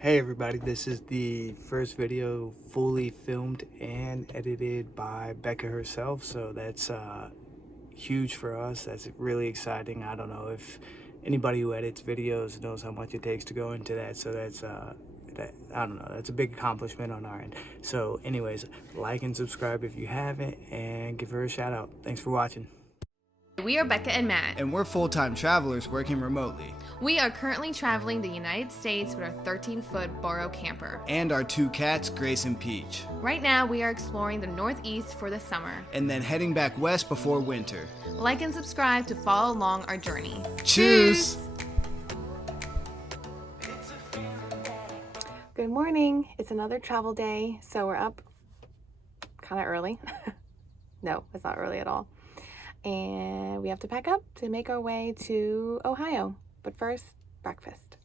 Hey everybody, this is the first video fully filmed and edited by Becca herself, so that's huge for us. That's really exciting. I don't know if anybody who edits videos knows how much it takes to go into that, so that's I don't know, that's a big accomplishment on our end. So anyways, like and subscribe if you haven't, and give her a shout out. Thanks for watching. We are Becca and Matt. And we're full-time travelers working remotely. We are currently traveling the United States with our 13-foot Burro camper. And our two cats, Grace and Peach. Right now, we are exploring the Northeast for the summer. And then heading back west before winter. Like and subscribe to follow along our journey. Cheers! Good morning. It's another travel day, so we're up kind of early. No, it's not early at all. And we have to pack up to make our way to Ohio. But first, breakfast.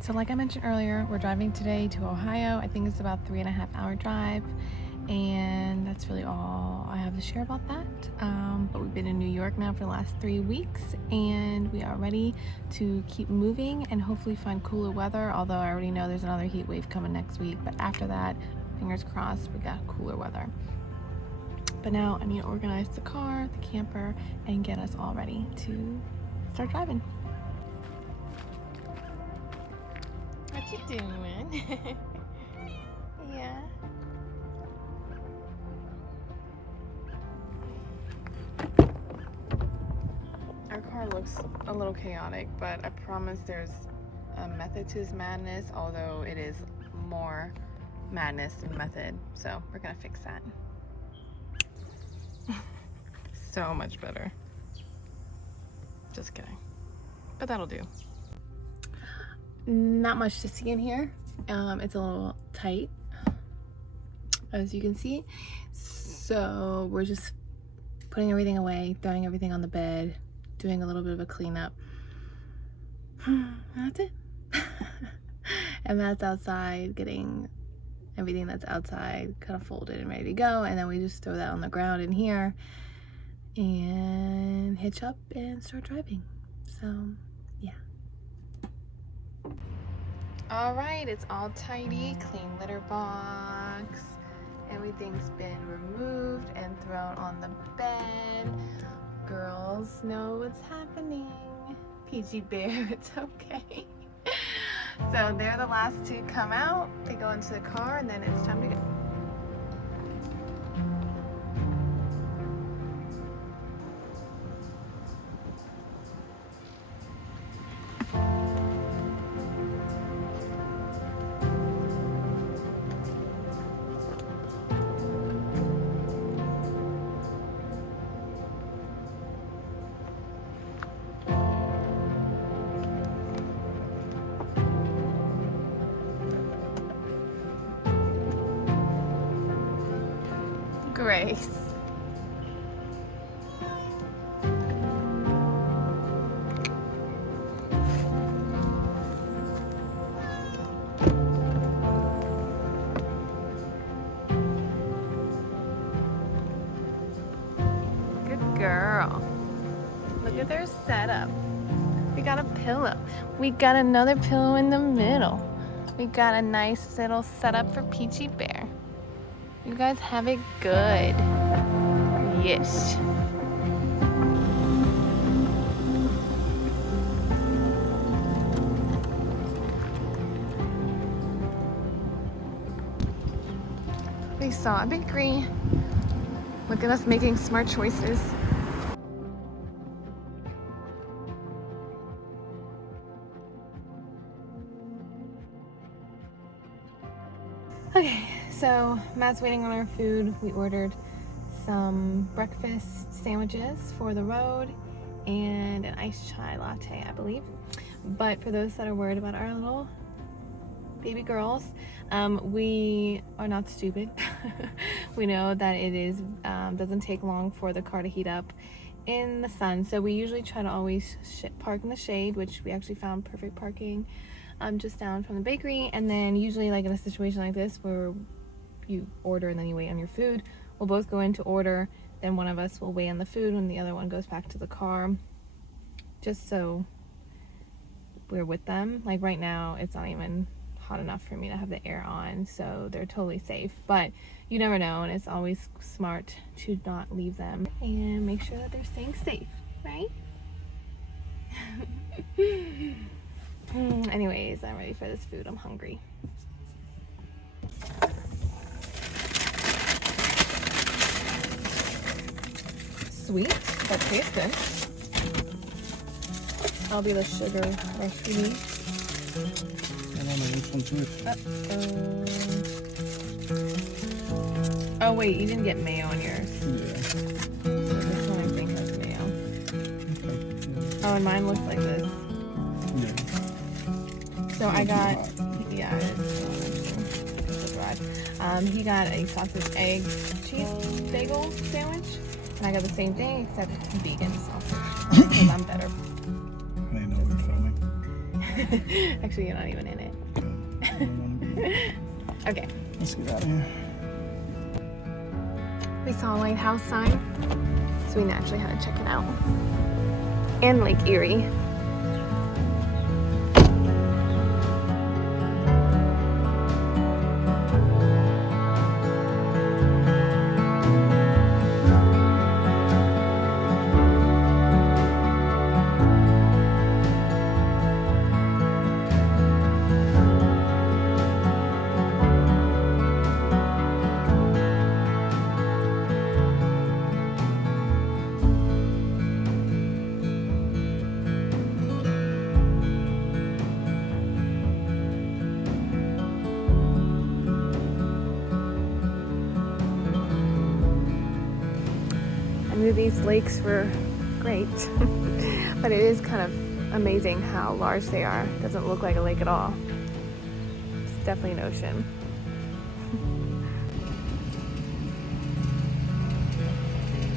So like I mentioned earlier, we're driving today to Ohio. I think it's about 3.5-hour drive, and that's really all I have to share about that. But we've been in New York now for the last 3 weeks, and we are ready to keep moving and hopefully find cooler weather, although I already know there's another heat wave coming next week. But after that, fingers crossed, we got cooler weather. But now I need to organize the car, the camper, and get us all ready to start driving. What you doing? Yeah. Our car looks a little chaotic, but I promise there's a method to his madness, although it is more madness than method. So we're gonna fix that. So much better. Just kidding. But that'll do. Not much to see in here. It's a little tight, as you can see. So we're just putting everything away, throwing everything on the bed, doing a little bit of a cleanup. That's it. And that's outside, getting everything that's outside kind of folded and ready to go. And then we just throw that on the ground in here and hitch up and start driving. So yeah. All right, it's all tidy, clean litter box. Everything's been removed and thrown on the bed. Girls know what's happening. Peachy Bear, it's okay. So they're the last to come out. They go into the car and then it's time to go. Grace. Good girl. Look at their setup. We got a pillow. We got another pillow in the middle. We got a nice little setup for Peachy Bear. You guys have it good. Yes. We saw a bakery. Look at us making smart choices. Okay, so Matt's waiting on our food. We ordered some breakfast sandwiches for the road and an iced chai latte, I believe. But for those that are worried about our little baby girls, we are not stupid. We know that it is doesn't take long for the car to heat up in the sun, so we usually try to always park in the shade, which we actually found perfect parking just down from the bakery. And then usually, like in a situation like this where you order and then you wait on your food, we'll both go in to order, then one of us will weigh on the food when the other one goes back to the car, just so we're with them. Like right now it's not even hot enough for me to have the air on, so they're totally safe, but you never know, and it's always smart to not leave them and make sure that they're staying safe, right? Anyways, I'm ready for this food. I'm hungry. Sweet, but tastes good. I'll be the sugar rush we need. I don't know which one's which. Oh wait, you didn't get mayo on yours. Yeah. So this one I think has mayo. Okay. Oh, and mine looks like this. Yeah. So I got, yeah, it's dry. He got a sausage, egg, cheese bagel sandwich, and I got the same thing except vegan sausage because I'm better. I know we're filming. Actually, you're not even in it. Okay. Let's get out of here. We saw a lighthouse sign, so we naturally had to check it out. And Lake Erie. I knew these lakes were great, but it is kind of amazing how large they are. It doesn't look like a lake at all. It's definitely an ocean.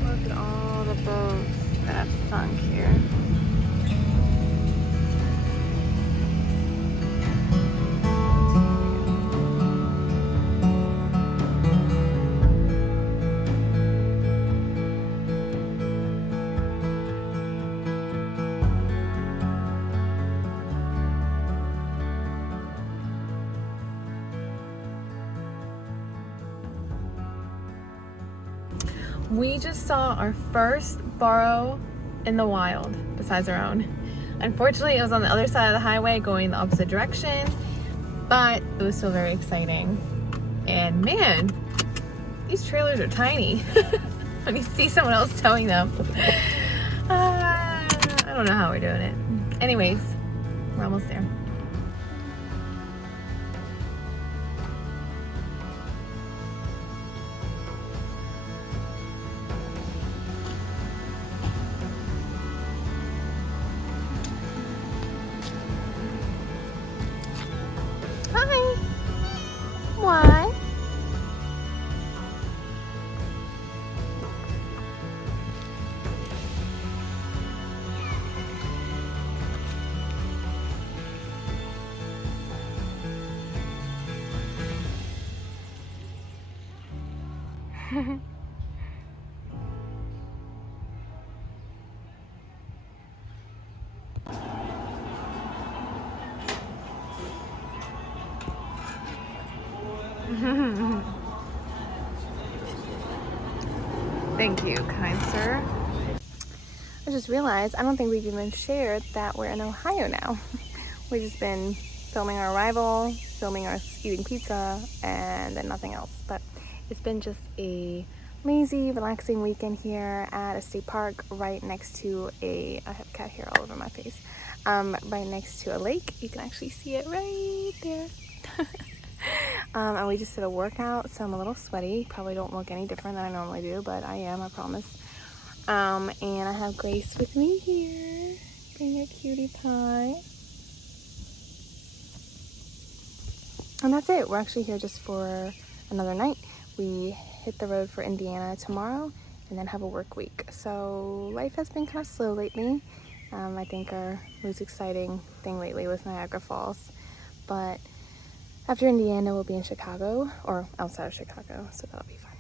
Look at all the boats that have sunk here. We just saw our first burro in the wild, besides our own. Unfortunately, it was on the other side of the highway going the opposite direction, but it was still very exciting. And man, these trailers are tiny when you see someone else towing them. I don't know how we're doing it. Anyways, we're almost there. Hi. What? Thank you, kind sir. I just realized I don't think we've even shared that we're in Ohio now. We've just been filming our arrival, filming us eating pizza, and then nothing else. But it's been just a lazy, relaxing weekend here at a state park right next to I have cat hair all over my face, right next to a lake. You can actually see it right there. And we just did a workout, so I'm a little sweaty. Probably don't look any different than I normally do, but I am, I promise. And I have Grace with me here, being a cutie pie. And that's it. We're actually here just for another night. We hit the road for Indiana tomorrow and then have a work week. So life has been kind of slow lately. I think our most exciting thing lately was Niagara Falls. But after Indiana, we'll be in Chicago, or outside of Chicago, so that'll be fun.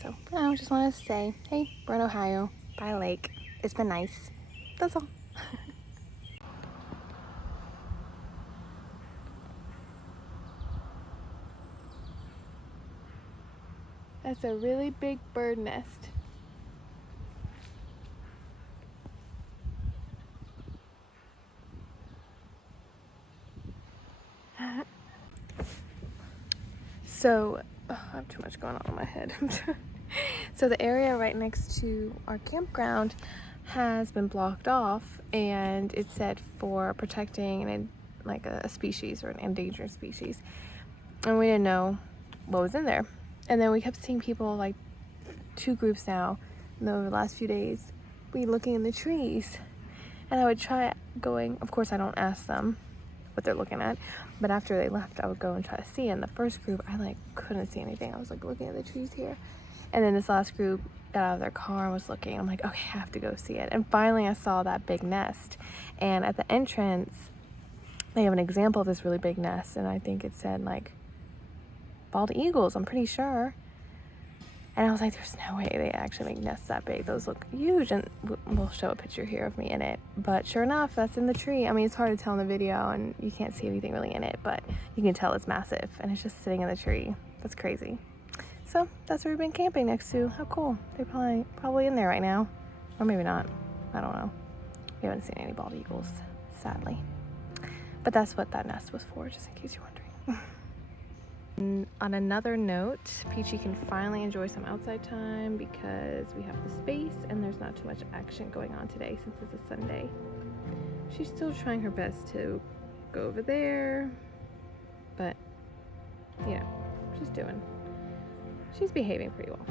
So for now, I just wanted to say, hey, we're in Ohio, by a lake. It's been nice. That's all. That's a really big bird nest. So, I have too much going on in my head. So the area right next to our campground has been blocked off, and it's set for protecting a species or an endangered species. And we didn't know what was in there. And then we kept seeing people, like 2 groups now, and over the last few days, be looking in the trees. And I would try going, of course I don't ask them what they're looking at, but after they left, I would go and try to see. And the first group, I couldn't see anything. I was looking at the trees here. And then this last group got out of their car and was looking. I'm like, okay, I have to go see it. And finally I saw that big nest. And at the entrance, they have an example of this really big nest. And I think it said bald eagles, I'm pretty sure. And I was like, there's no way they actually make nests that big. Those look huge. And we'll show a picture here of me in it. But sure enough, that's in the tree. I mean, it's hard to tell in the video and you can't see anything really in it, but you can tell it's massive and it's just sitting in the tree. That's crazy. So that's where we've been camping next to. How cool. They're probably in there right now. Or maybe not. I don't know. We haven't seen any bald eagles, sadly. But that's what that nest was for, just in case you're wondering. And on another note, Peachy can finally enjoy some outside time because we have the space and there's not too much action going on today since it's a Sunday. She's still trying her best to go over there, but she's behaving pretty well.